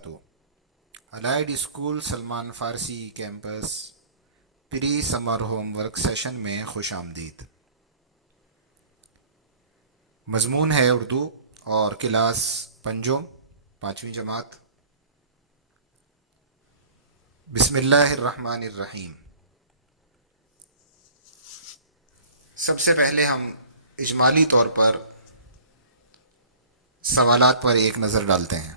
وبرکاتہ۔ Allied school Salman فارسی campus پری سمر home work session میں خوش آمدید۔ مضمون ہے اردو اور کلاس پنجم، پانچویں جماعت۔ بسم اللہ الرحمن الرحیم۔ سب سے پہلے ہم اجمالی طور پر سوالات پر ایک نظر ڈالتے ہیں۔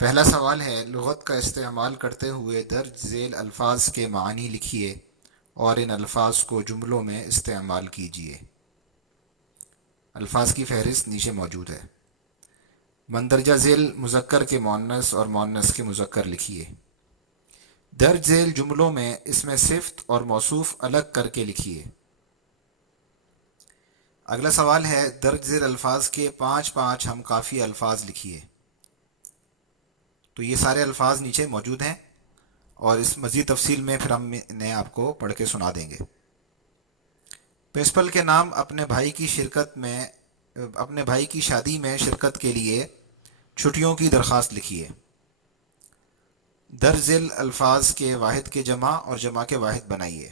پہلا سوال ہے، لغت کا استعمال کرتے ہوئے درج ذیل الفاظ کے معنی لکھیے اور ان الفاظ کو جملوں میں استعمال کیجیے۔ الفاظ کی فہرست نیچے موجود ہے۔ مندرجہ ذیل مذکر کے مؤنث اور مؤنث کے مذکر لکھیے۔ درج ذیل جملوں میں اسم صفت اور موصوف الگ کر کے لکھیے۔ اگلا سوال ہے، درج ذیل الفاظ کے 5 ہم کافی الفاظ لکھیے۔ تو یہ سارے الفاظ نیچے موجود ہیں اور اس مزید تفصیل میں پھر ہم انہیں آپ کو پڑھ کے سنا دیں گے۔ پرنسپل کے نام اپنے بھائی کی شادی میں شرکت کے لیے چھٹیوں کی درخواست لکھیے۔ درج ذیل الفاظ کے واحد کے جمع اور جمع کے واحد بنائیے۔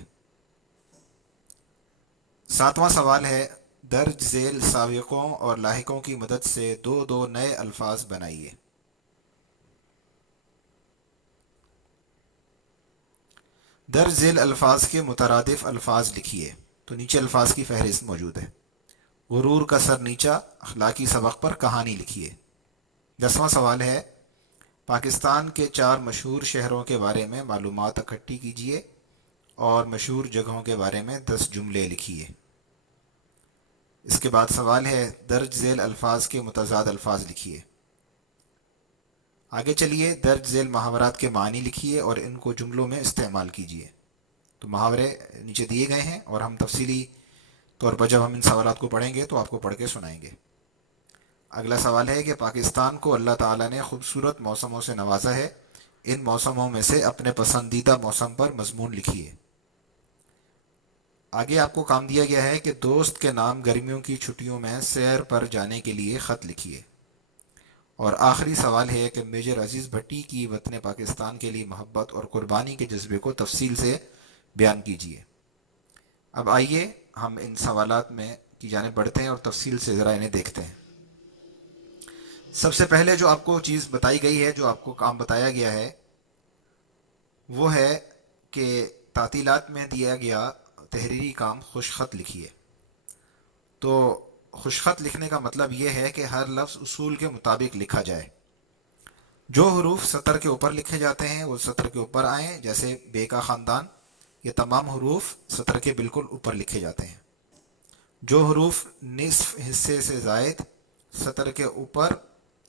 7واں سوال ہے، درج ذیل سابقوں اور لاحقوں کی مدد سے دو نئے الفاظ بنائیے۔ درج ذیل الفاظ کے مترادف الفاظ لکھیے۔ تو نیچے الفاظ کی فہرست موجود ہے۔ غرور کا سر نیچا، اخلاقی سبق پر کہانی لکھیے۔ 10واں سوال ہے، پاکستان کے 4 مشہور شہروں کے بارے میں معلومات اکٹھی کیجیے اور مشہور جگہوں کے بارے میں 10 جملے لکھیے۔ اس کے بعد سوال ہے، درج ذیل الفاظ کے متضاد الفاظ لکھیے۔ آگے چلیے، درج ذیل محاورات کے معنی لکھیے اور ان کو جملوں میں استعمال کیجیے۔ تو محاورے نیچے دیے گئے ہیں اور ہم تفصیلی طور پر جب ہم ان سوالات کو پڑھیں گے تو آپ کو پڑھ کے سنائیں گے۔ اگلا سوال ہے کہ پاکستان کو اللہ تعالیٰ نے خوبصورت موسموں سے نوازا ہے، ان موسموں میں سے اپنے پسندیدہ موسم پر مضمون لکھیے۔ آگے آپ کو کام دیا گیا ہے کہ دوست کے نام گرمیوں کی چھٹیوں میں سیر پر جانے کے لیے خط لکھیے۔ اور آخری سوال ہے کہ میجر عزیز بھٹی کی وطن پاکستان کے لیے محبت اور قربانی کے جذبے کو تفصیل سے بیان کیجیے۔ اب آئیے ہم ان سوالات میں کی جانب بڑھتے ہیں اور تفصیل سے ذرا انہیں دیکھتے ہیں۔ سب سے پہلے جو آپ کو چیز بتائی گئی ہے، جو آپ کو کام بتایا گیا ہے، وہ ہے کہ تعطیلات میں دیا گیا تحریری کام خوش خط لکھیے۔ تو خوش خط لکھنے کا مطلب یہ ہے کہ ہر لفظ اصول کے مطابق لکھا جائے۔ جو حروف سطر کے اوپر لکھے جاتے ہیں وہ سطر کے اوپر آئیں، جیسے بے کا خاندان، یہ تمام حروف سطر کے بالکل اوپر لکھے جاتے ہیں۔ جو حروف نصف حصے سے زائد سطر کے اوپر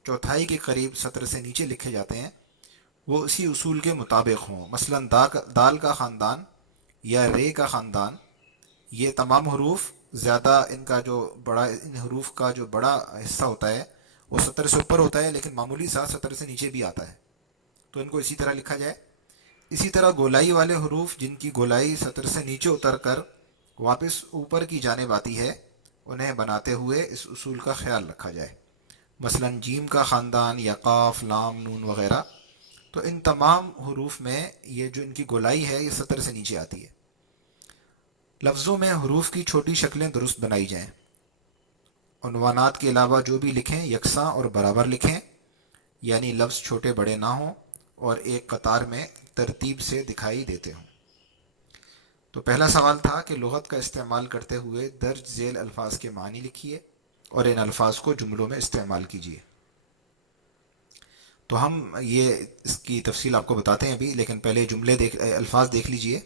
چوتھائی کے قریب سطر سے نیچے لکھے جاتے ہیں وہ اسی اصول کے مطابق ہوں۔ مثلا دال کا خاندان یا رے کا خاندان، یہ تمام حروف زیادہ ان حروف کا جو بڑا حصہ ہوتا ہے وہ سطر سے اوپر ہوتا ہے، لیکن معمولی سا سطر سے نیچے بھی آتا ہے، تو ان کو اسی طرح لکھا جائے۔ اسی طرح گولائی والے حروف جن کی گولائی سطر سے نیچے اتر کر واپس اوپر کی جانب آتی ہے، انہیں بناتے ہوئے اس اصول کا خیال رکھا جائے۔ مثلا جیم کا خاندان یا قاف، لام، نون وغیرہ، تو ان تمام حروف میں یہ جو ان کی گولائی ہے یہ سطر سے نیچے آتی ہے۔ لفظوں میں حروف کی چھوٹی شکلیں درست بنائی جائیں۔ عنوانات کے علاوہ جو بھی لکھیں یکساں اور برابر لکھیں، یعنی لفظ چھوٹے بڑے نہ ہوں اور ایک قطار میں ترتیب سے دکھائی دیتے ہوں۔ تو پہلا سوال تھا کہ لغت کا استعمال کرتے ہوئے درج ذیل الفاظ کے معنی لکھیے اور ان الفاظ کو جملوں میں استعمال کیجیے۔ تو ہم اس کی تفصیل آپ کو بتاتے ہیں ابھی، لیکن پہلے الفاظ دیکھ لیجئے۔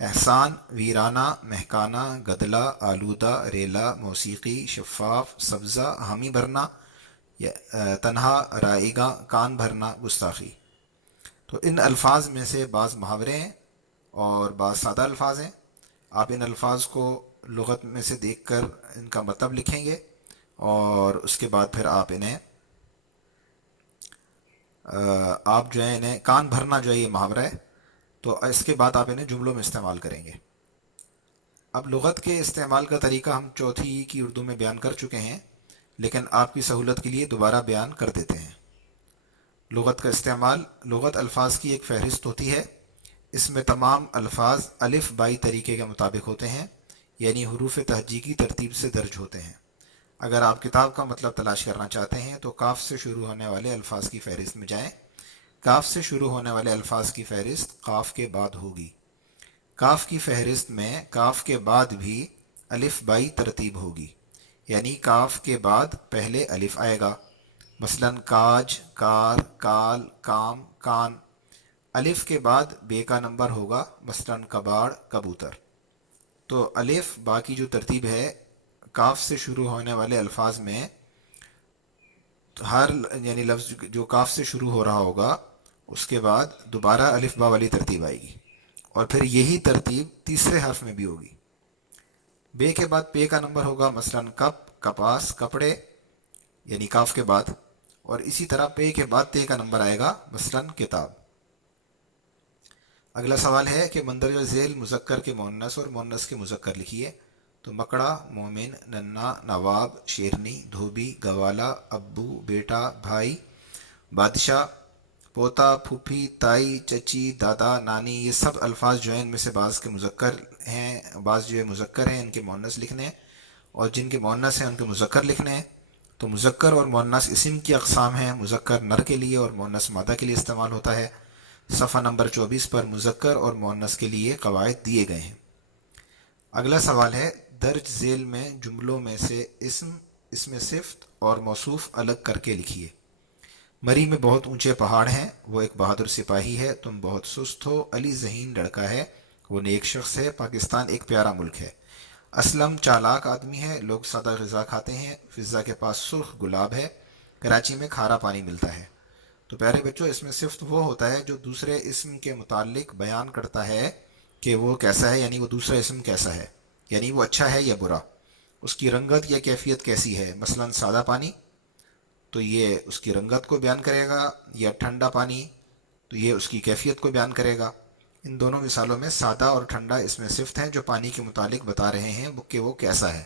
احسان، ویرانہ، مہکانہ، گدلہ، آلودہ، ریلا، موسیقی، شفاف، سبزہ، حامی بھرنا، تنہا، رائیگاں، کان بھرنا، گستاخی۔ تو ان الفاظ میں سے بعض محاورے ہیں اور بعض سادہ الفاظ ہیں۔ آپ ان الفاظ کو لغت میں سے دیکھ کر ان کا مطلب لکھیں گے اور اس کے بعد پھر آپ جو ہے انہیں کان بھرنا جو ہے یہ محاورہ ہے، تو اس کے بعد آپ انہیں جملوں میں استعمال کریں گے۔ اب لغت کے استعمال کا طریقہ ہم چوتھی کی اردو میں بیان کر چکے ہیں، لیکن آپ کی سہولت کے لیے دوبارہ بیان کر دیتے ہیں۔ لغت کا استعمال، لغت الفاظ کی ایک فہرست ہوتی ہے، اس میں تمام الفاظ الف بائی طریقے کے مطابق ہوتے ہیں، یعنی حروف تہجی کی ترتیب سے درج ہوتے ہیں۔ اگر آپ کتاب کا مطلب تلاش کرنا چاہتے ہیں تو کاف سے شروع ہونے والے الفاظ کی فہرست میں جائیں۔ کاف سے شروع ہونے والے الفاظ کی فہرست قاف کے بعد ہوگی۔ کاف کی فہرست میں کاف کے بعد بھی الف بائی ترتیب ہوگی، یعنی کاف کے بعد پہلے الف آئے گا، مثلا کاج، کار، کال، کام، کان۔ الف کے بعد بے کا نمبر ہوگا، مثلا کباڑ، کبوتر۔ تو الف با کی جو ترتیب ہے کاف سے شروع ہونے والے الفاظ میں، ہر یعنی لفظ جو کاف سے شروع ہو رہا ہوگا اس کے بعد دوبارہ الف با والی ترتیب آئے گی، اور پھر یہی ترتیب تیسرے حرف میں بھی ہوگی۔ بے کے بعد پے کا نمبر ہوگا، مثلا کپ، کپاس، کپڑے، یعنی کاف کے بعد، اور اسی طرح پے کے بعد تے کا نمبر آئے گا، مثلا کتاب۔ اگلا سوال ہے کہ مندرجہ ذیل مذکر کے مؤنث اور مؤنث کے مذکر لکھیے۔ تو مکڑا، مومن، ننا، نواب، شیرنی، دھوبی، گوالا، ابو، بیٹا، بھائی، بادشاہ، پوتا، پھوپھی، تائی، چچی، دادا، نانی، یہ سب الفاظ جو ہیں ان میں سے بعض کے مذکر ہیں، بعض جو ہے مذکر ہیں، ان کے مؤنث لکھنے ہیں، اور جن کے مؤنث ہیں ان کے مذکر لکھنے ہیں۔ تو مذکر اور مؤنث اسم کی اقسام ہیں۔ مذکر نر کے لیے اور مؤنث مادہ کے لیے استعمال ہوتا ہے۔ صفحہ نمبر 24 پر مذکر اور مؤنث کے لیے قواعد دیے گئے ہیں۔ اگلا سوال ہے، درج ذیل میں جملوں میں سے اسم صفت اور موصوف الگ کر کے لکھیے۔ مری میں بہت اونچے پہاڑ ہیں، وہ ایک بہادر سپاہی ہے، تم بہت سست ہو، علی ذہین لڑکا ہے، وہ نیک شخص ہے، پاکستان ایک پیارا ملک ہے۔ اسلم چالاک آدمی ہے، لوگ سادہ غذا کھاتے ہیں، فضا کے پاس سرخ گلاب ہے، کراچی میں کھارا پانی ملتا ہے۔ تو پیارے بچوں، اس میں صفت وہ ہوتا ہے جو دوسرے اسم کے متعلق بیان کرتا ہے کہ وہ کیسا ہے، یعنی وہ دوسرا اسم کیسا ہے، یعنی وہ اچھا ہے یا برا، اس کی رنگت یا کیفیت کیسی ہے۔ مثلا سادہ پانی تو یہ اس کی رنگت کو بیان کرے گا، یا ٹھنڈا پانی تو یہ اس کی کیفیت کو بیان کرے گا۔ ان دونوں مثالوں میں سادہ اور ٹھنڈا اس میں صفت ہیں جو پانی کے متعلق بتا رہے ہیں کہ وہ کیسا ہے۔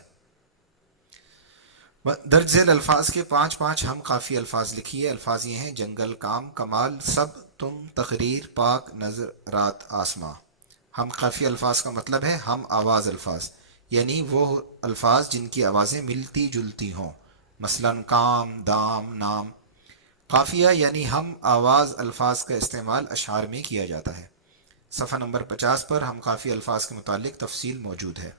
درج ذیل الفاظ کے 5 ہم قافی الفاظ لکھیے۔ الفاظ یہ ہیں: جنگل، کام، کمال، سب، تم، تقریر، پاک، نظر، رات، آسماں۔ ہم قافی الفاظ کا مطلب ہے ہم آواز الفاظ، یعنی وہ الفاظ جن کی آوازیں ملتی جلتی ہوں، مثلا کام، دام، نام۔ قافیہ یعنی ہم آواز الفاظ کا استعمال اشعار میں کیا جاتا ہے۔ صفحہ نمبر 50 پر ہم قافی الفاظ کے متعلق تفصیل موجود ہے۔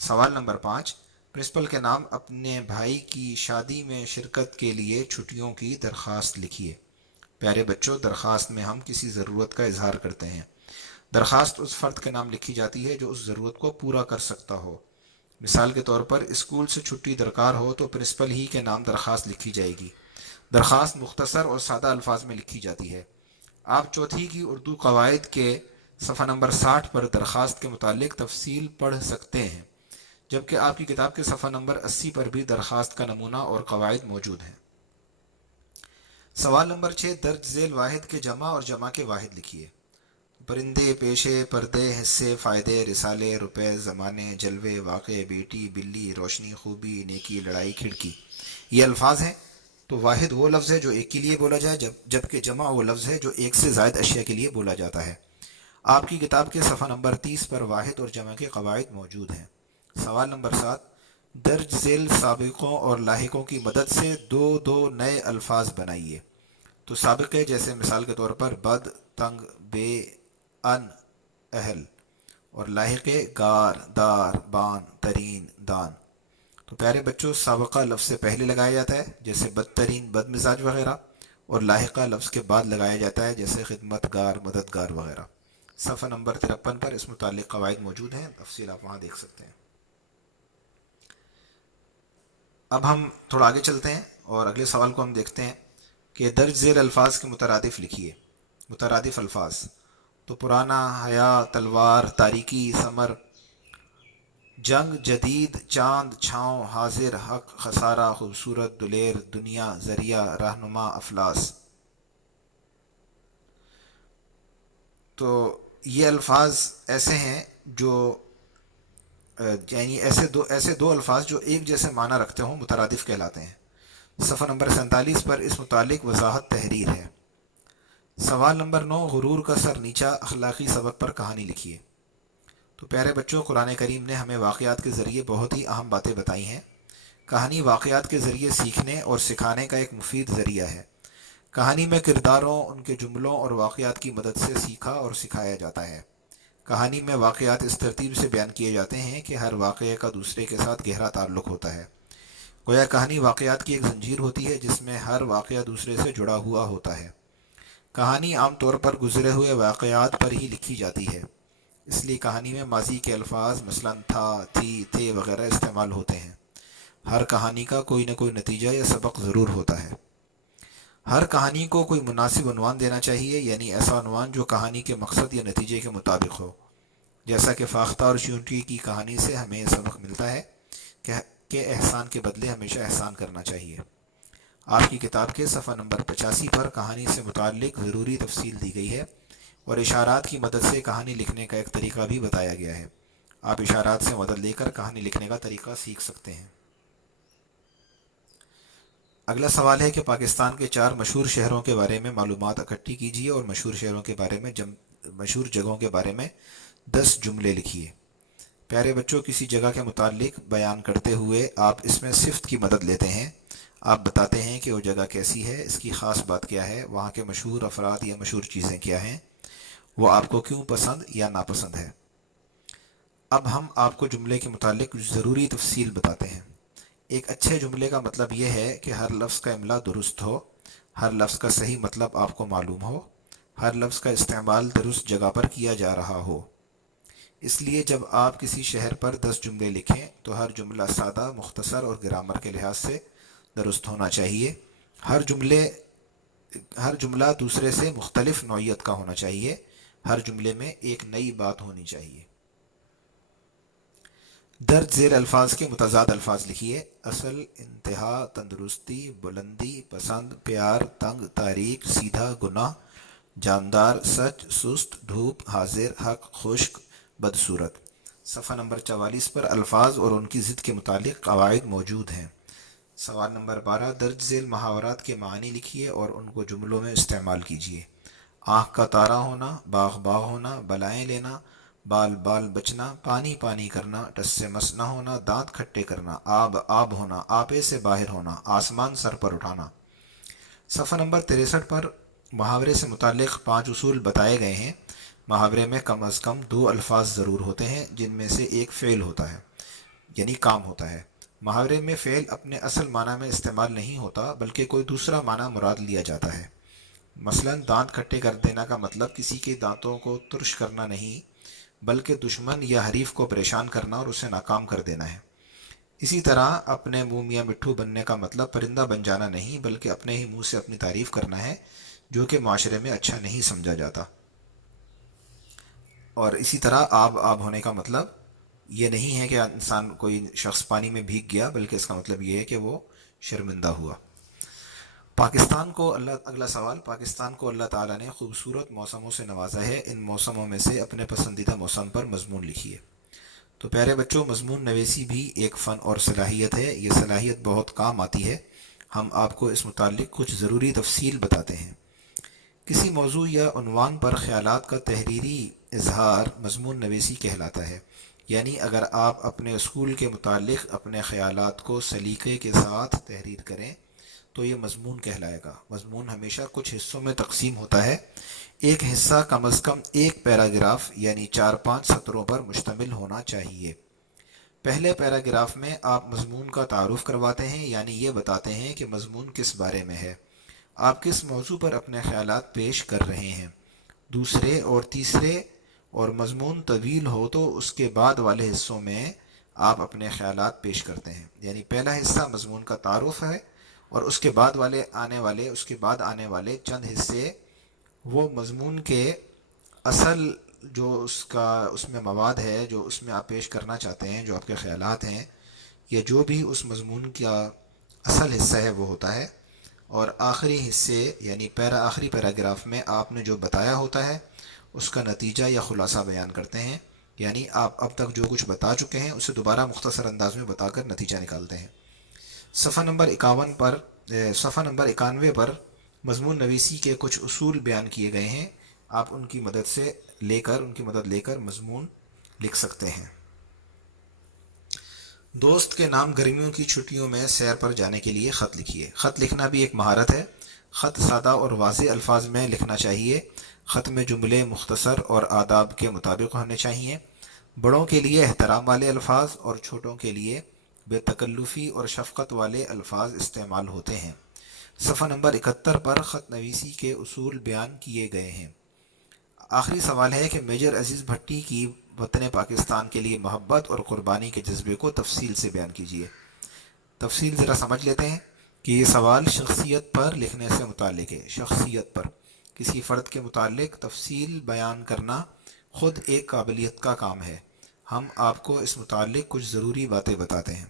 سوال نمبر 5، پرنسپل کے نام اپنے بھائی کی شادی میں شرکت کے لیے چھٹیوں کی درخواست لکھیے۔ پیارے بچوں، درخواست میں ہم کسی ضرورت کا اظہار کرتے ہیں۔ درخواست اس فرد کے نام لکھی جاتی ہے جو اس ضرورت کو پورا کر سکتا ہو۔ مثال کے طور پر اسکول سے چھٹی درکار ہو تو پرنسپل ہی کے نام درخواست لکھی جائے گی۔ درخواست مختصر اور سادہ الفاظ میں لکھی جاتی ہے۔ آپ چوتھی کی اردو قواعد کے صفحہ نمبر 60 پر درخواست کے متعلق تفصیل پڑھ سکتے ہیں، جبکہ آپ کی کتاب کے صفحہ نمبر 80 پر بھی درخواست کا نمونہ اور قواعد موجود ہیں۔ سوال نمبر 6، درج ذیل واحد کے جمع اور جمع کے واحد لکھیے۔ پرندے، پیشے، پردے، حصے، فائدے، رسالے، روپے، زمانے، جلوے، واقع، بیٹی، بلی، روشنی، خوبی، نیکی، لڑائی، کھڑکی، یہ الفاظ ہیں۔ تو واحد وہ لفظ ہے جو ایک کے لیے بولا جائے، جبکہ جمع وہ لفظ ہے جو ایک سے زائد اشیاء کے لیے بولا جاتا ہے۔ آپ کی کتاب کے صفحہ نمبر 30 پر واحد اور جمع کے قواعد موجود ہیں۔ سوال نمبر 7، درج ذیل سابقوں اور لاحقوں کی مدد سے دو نئے الفاظ بنائیے۔ تو سابقے جیسے مثال کے طور پر بد، تنگ، بے، ان، اہل، اور لاحقے گار، دار، بان، ترین، دان۔ تو پیارے بچوں، سابقہ لفظ سے پہلے لگایا جاتا ہے جیسے بدترین، بد مزاج وغیرہ، اور لاحقہ لفظ کے بعد لگایا جاتا ہے جیسے خدمت گار، مددگار وغیرہ۔ صفحہ نمبر 53 پر اس متعلق قواعد موجود ہیں، تفصیل آپ وہاں دیکھ سکتے ہیں۔ اب ہم تھوڑا آگے چلتے ہیں اور اگلے سوال کو ہم دیکھتے ہیں کہ درج ذیل الفاظ کے مترادف لکھیے۔ مترادف الفاظ، تو پرانا، حیا، تلوار، تاریکی، ثمر، جنگ، جدید، چاند، چھاؤں، حاضر، حق، خسارہ، خوبصورت، دلیر، دنیا، ذریعہ، رہنما، افلاس۔ تو یہ الفاظ ایسے ہیں جو یعنی ایسے دو الفاظ جو ایک جیسے معنی رکھتے ہوں مترادف کہلاتے ہیں۔ صفحہ نمبر 47 پر اس متعلق وضاحت تحریر ہے۔ سوال نمبر 9، غرور کا سر نیچا اخلاقی سبق پر کہانی لکھیے۔ تو پیارے بچوں، قرآن کریم نے ہمیں واقعات کے ذریعے بہت ہی اہم باتیں بتائی ہیں۔ کہانی واقعات کے ذریعے سیکھنے اور سکھانے کا ایک مفید ذریعہ ہے۔ کہانی میں کرداروں، ان کے جملوں اور واقعات کی مدد سے سیکھا اور سکھایا جاتا ہے۔ کہانی میں واقعات اس ترتیب سے بیان کیے جاتے ہیں کہ ہر واقعے کا دوسرے کے ساتھ گہرا تعلق ہوتا ہے۔ گویا کہانی واقعات کی ایک زنجیر ہوتی ہے جس میں ہر واقعہ دوسرے سے جڑا ہوا ہوتا ہے۔ کہانی عام طور پر گزرے ہوئے واقعات پر ہی لکھی جاتی ہے، اس لیے کہانی میں ماضی کے الفاظ مثلاً تھا، تھی، تھے وغیرہ استعمال ہوتے ہیں۔ ہر کہانی کا کوئی نہ کوئی نتیجہ یا سبق ضرور ہوتا ہے۔ ہر کہانی کو کوئی مناسب عنوان دینا چاہیے، یعنی ایسا عنوان جو کہانی کے مقصد یا نتیجے کے مطابق ہو۔ جیسا کہ فاختہ اور چیونٹی کی کہانی سے ہمیں یہ سبق ملتا ہے کہ احسان کے بدلے ہمیشہ احسان کرنا چاہیے۔ آپ کی کتاب کے صفحہ نمبر 85 پر کہانی سے متعلق ضروری تفصیل دی گئی ہے اور اشارات کی مدد سے کہانی لکھنے کا ایک طریقہ بھی بتایا گیا ہے۔ آپ اشارات سے مدد لے کر کہانی لکھنے کا طریقہ سیکھ سکتے ہیں۔ اگلا سوال ہے کہ پاکستان کے 4 مشہور شہروں کے بارے میں معلومات اکٹھی کیجیے اور مشہور شہروں کے بارے میں مشہور جگہوں کے بارے میں 10 جملے لکھیے۔ پیارے بچوں، کسی جگہ کے متعلق بیان کرتے ہوئے آپ اس میں صفت کی مدد لیتے ہیں۔ آپ بتاتے ہیں کہ وہ جگہ کیسی ہے، اس کی خاص بات کیا ہے، وہاں کے مشہور افراد یا مشہور چیزیں کیا ہیں، وہ آپ کو کیوں پسند یا ناپسند ہے۔ اب ہم آپ کو جملے کے متعلق کچھ ضروری تفصیل بتاتے ہیں۔ ایک اچھے جملے کا مطلب یہ ہے کہ ہر لفظ کا املا درست ہو، ہر لفظ کا صحیح مطلب آپ کو معلوم ہو، ہر لفظ کا استعمال درست جگہ پر کیا جا رہا ہو۔ اس لیے جب آپ کسی شہر پر 10 جملے لکھیں تو ہر جملہ سادہ، مختصر اور گرامر کے لحاظ سے درست ہونا چاہیے۔ ہر جملہ دوسرے سے مختلف نوعیت کا ہونا چاہیے۔ ہر جملے میں ایک نئی بات ہونی چاہیے۔ درج ذیل الفاظ کے متضاد الفاظ لکھیے۔ اصل، انتہا، تندرستی، بلندی، پسند، پیار، تنگ، تاریک، سیدھا، گناہ، جاندار، سچ، سست، دھوپ، حاضر، حق، خشک، بدصورت۔ صفحہ نمبر 44 پر الفاظ اور ان کی ضد کے متعلق قواعد موجود ہیں۔ سوال نمبر 12، درج ذیل محاورات کے معنی لکھیے اور ان کو جملوں میں استعمال کیجیے۔ آنکھ کا تارا ہونا، باغ باغ ہونا، بلائیں لینا، بال بال بچنا، پانی پانی کرنا، ٹس سے مس نہ ہونا، دانت کھٹے کرنا، آب آب ہونا، آپے سے باہر ہونا، آسمان سر پر اٹھانا۔ صفحہ نمبر 63 پر محاورے سے متعلق 5 اصول بتائے گئے ہیں۔ محاورے میں کم از کم 2 الفاظ ضرور ہوتے ہیں جن میں سے ایک فعل ہوتا ہے، یعنی کام ہوتا ہے۔ محاورے میں فعل اپنے اصل معنی میں استعمال نہیں ہوتا بلکہ کوئی دوسرا معنی مراد لیا جاتا ہے۔ مثلا دانت کھٹے کر دینا کا مطلب کسی کے دانتوں کو ترش کرنا نہیں بلکہ دشمن یا حریف کو پریشان کرنا اور اسے ناکام کر دینا ہے۔ اسی طرح اپنے منہ میاں مٹھو بننے کا مطلب پرندہ بن جانا نہیں بلکہ اپنے ہی منہ سے اپنی تعریف کرنا ہے، جو کہ معاشرے میں اچھا نہیں سمجھا جاتا۔ اور اسی طرح آب آب ہونے کا مطلب یہ نہیں ہے کہ انسان کوئی شخص پانی میں بھیگ گیا، بلکہ اس کا مطلب یہ ہے کہ وہ شرمندہ ہوا۔ اگلا سوال، پاکستان کو اللہ تعالیٰ نے خوبصورت موسموں سے نوازا ہے، ان موسموں میں سے اپنے پسندیدہ موسم پر مضمون لکھیے۔ تو پیارے بچوں، مضمون نویسی بھی ایک فن اور صلاحیت ہے۔ یہ صلاحیت بہت کام آتی ہے۔ ہم آپ کو اس متعلق کچھ ضروری تفصیل بتاتے ہیں۔ کسی موضوع یا عنوان پر خیالات کا تحریری اظہار مضمون نویسی کہلاتا ہے۔ یعنی اگر آپ اپنے اسکول کے متعلق اپنے خیالات کو سلیقے کے ساتھ تحریر کریں تو یہ مضمون کہلائے گا۔ مضمون ہمیشہ کچھ حصوں میں تقسیم ہوتا ہے۔ ایک حصہ کم از کم ایک پیراگراف یعنی 4-5 سطروں پر مشتمل ہونا چاہیے۔ پہلے پیراگراف میں آپ مضمون کا تعارف کرواتے ہیں، یعنی یہ بتاتے ہیں کہ مضمون کس بارے میں ہے، آپ کس موضوع پر اپنے خیالات پیش کر رہے ہیں۔ دوسرے اور تیسرے اور مضمون طویل ہو تو اس کے بعد والے حصوں میں آپ اپنے خیالات پیش کرتے ہیں۔ یعنی پہلا حصہ مضمون کا تعارف ہے اور اس کے بعد آنے والے چند حصے وہ مضمون کے اصل جو اس میں مواد ہے، جو اس میں آپ پیش کرنا چاہتے ہیں، جو آپ کے خیالات ہیں، یا جو بھی اس مضمون کا اصل حصہ ہے وہ ہوتا ہے۔ اور آخری حصے یعنی آخری پیراگراف میں آپ نے جو بتایا ہوتا ہے اس کا نتیجہ یا خلاصہ بیان کرتے ہیں، یعنی آپ اب تک جو کچھ بتا چکے ہیں اسے دوبارہ مختصر انداز میں بتا کر نتیجہ نکالتے ہیں۔ صفحہ نمبر 91 پر مضمون نویسی کے کچھ اصول بیان کیے گئے ہیں، آپ ان کی مدد لے کر مضمون لکھ سکتے ہیں۔ دوست کے نام گرمیوں کی چھٹیوں میں سیر پر جانے کے لیے خط لکھیے۔ خط لکھنا بھی ایک مہارت ہے۔ خط سادہ اور واضح الفاظ میں لکھنا چاہیے۔ خط میں جملے مختصر اور آداب کے مطابق ہونے چاہیے۔ بڑوں کے لیے احترام والے الفاظ اور چھوٹوں کے لیے بے تکلفی اور شفقت والے الفاظ استعمال ہوتے ہیں۔ صفحہ نمبر 71 پر خط نویسی کے اصول بیان کیے گئے ہیں۔ آخری سوال ہے کہ میجر عزیز بھٹی کی وطن پاکستان کے لیے محبت اور قربانی کے جذبے کو تفصیل سے بیان کیجیے۔ تفصیل ذرا سمجھ لیتے ہیں کہ یہ سوال شخصیت پر لکھنے سے متعلق ہے۔ شخصیت پر کسی فرد کے متعلق تفصیل بیان کرنا خود ایک قابلیت کا کام ہے۔ ہم آپ کو اس متعلق کچھ ضروری باتیں بتاتے ہیں۔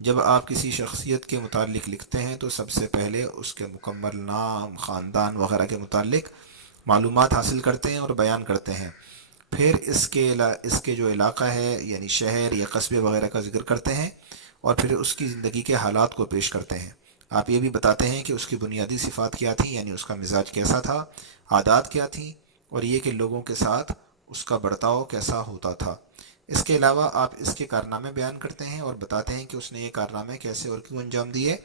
جب آپ کسی شخصیت کے متعلق لکھتے ہیں تو سب سے پہلے اس کے مکمل نام، خاندان وغیرہ کے متعلق معلومات حاصل کرتے ہیں اور بیان کرتے ہیں۔ پھر اس کے جو علاقہ ہے یعنی شہر یا قصبے وغیرہ کا ذکر کرتے ہیں، اور پھر اس کی زندگی کے حالات کو پیش کرتے ہیں۔ آپ یہ بھی بتاتے ہیں کہ اس کی بنیادی صفات کیا تھیں، یعنی اس کا مزاج کیسا تھا، عادات کیا تھیں، اور یہ کہ لوگوں کے ساتھ اس کا برتاؤ کیسا ہوتا تھا۔ اس کے علاوہ آپ اس کے کارنامے بیان کرتے ہیں اور بتاتے ہیں کہ اس نے یہ کارنامے کیسے اور کیوں انجام دیے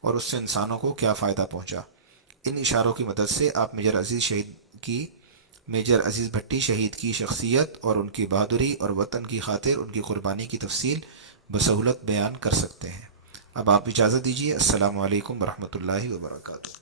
اور اس سے انسانوں کو کیا فائدہ پہنچا۔ ان اشاروں کی مدد سے آپ میجر عزیز بھٹی شہید کی شخصیت اور ان کی بہادری اور وطن کی خاطر ان کی قربانی کی تفصیل بسہولت بیان کر سکتے ہیں۔ اب آپ اجازت دیجیے۔ السلام علیکم ورحمۃ اللہ وبرکاتہ۔